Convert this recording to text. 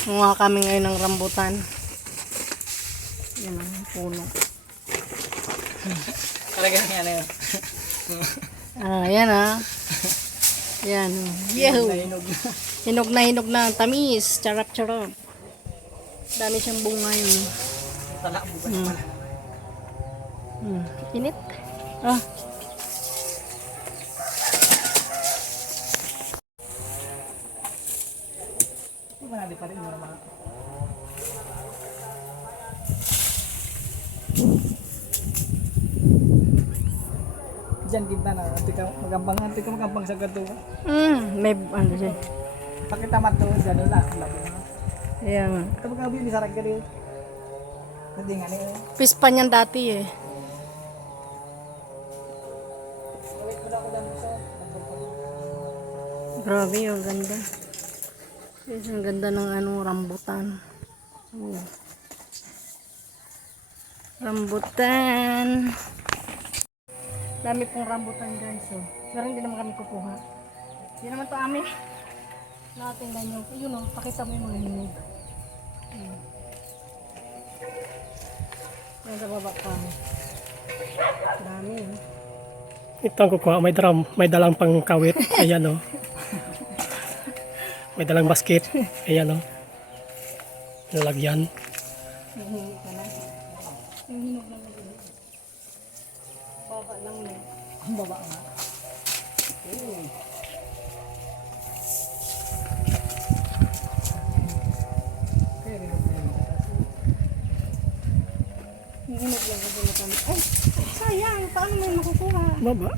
Mga kami ngayon ng rambutan. Yan ang puno. Talagang yan na yun. Ah, yan ah. Yan. na. Hinog na hinog na. Tamis. Charap charap. Dami siyang bunga yun. Tala, bukas Hmm. pala. Hmm. Init. Ah. Hindi ba natin pa rin mo naman? Diyan kita na, ati ka magambang, ati ka magambang sa gato. Hmm. May ano siya. Pakita mato, dyan nila. Labi na. Ayan. Ito mga gabi, ni sarag gari. Hindi nga niya. Pispa niyan dati eh. Wait mo na ako lang sa. Grabe, ang ganda. Yes, ang ganda ng ano, rambutan. Oh. Rambutan. Dami pong rambutan guys. Oh. Pero hindi naman kami kukuha. Hindi naman to amin. Natin ganyan. Yun oh, pakita mo yung mga hinog. Hmm. Sa baba pa. Dami oh. Ito ang kukuha, may drum, may dalang pang kawit. Ayan o. May dalang basket. Ayan o. Lalagyan. Hihingi ka na. Yung hinog lang na hinog. Baba lang yun. Baba nga. Lang kasi na kami. Ay, sayang! Paano mo nakukuha? Baba.